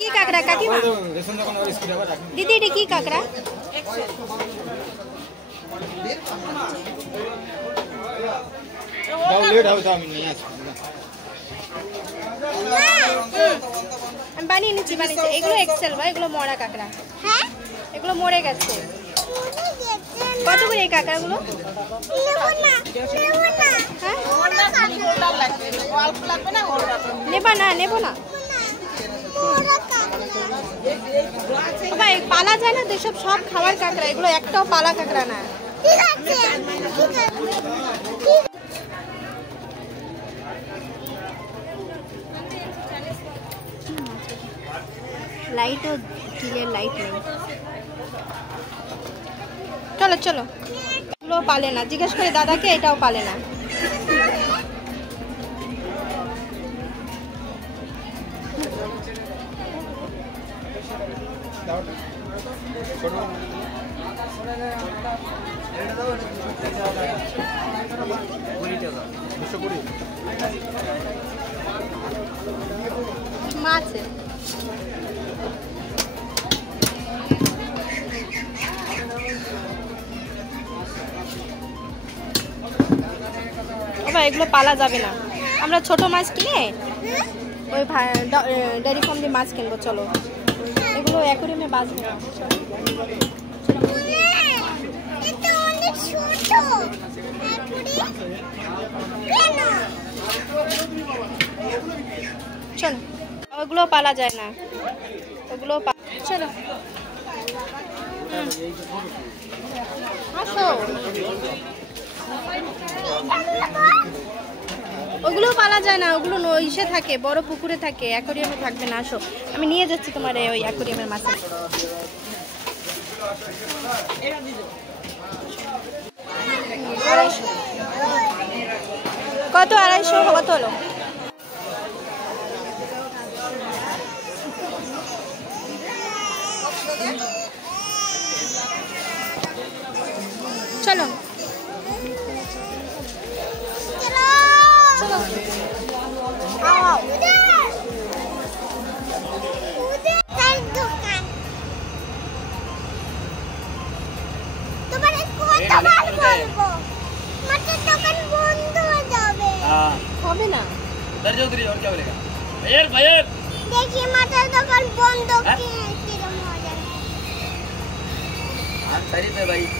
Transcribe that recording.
কি কাকড়া কাকিমা? দিদি এটা কি কাকড়া? আমি বানিয়ে নিচ্ছি এগুলো এক্সেল বা এগুলো মরা কাকড়া। হ্যাঁ এগুলো মরে গেছে। কত করে এই কাকড়াগুলো? নেবা না নেবো না ভাই, পালা যায় না তো সব খাবার কাঁকড়া, এগুলো একটাও পালা কাঁকড়া না। লাইটও ক্লিয়ার লাইট নেই। চলো চলো, এগুলো পালে না, জিজ্ঞেস করে দাদাকে, এটাও পালে না। মাছ এগুলো পালা যাবে না। আমরা ছোট মাছ কিনে ওই ডেয়ারি ফার্ম দিয়ে মাছ কিনবো। চলো, এগুলো অ্যাকুরিয়ামে বাঁচবে না। চলো, ওগুলো পালা যায় না, ওগুলো চলো আসো। ওগুলো পালা যায় না, ওগুলো ইসে থাকে, বড় পুকুরে থাকে, অ্যাকুরিয়ামে থাকবে না। আসো, আমি নিয়ে যাচ্ছি তোমার ওই অ্যাকুরিয়ামের মাছে। কত? 250। কত হলো? চলো হবে না। देखिए मटर दुकान बंद हो गई है।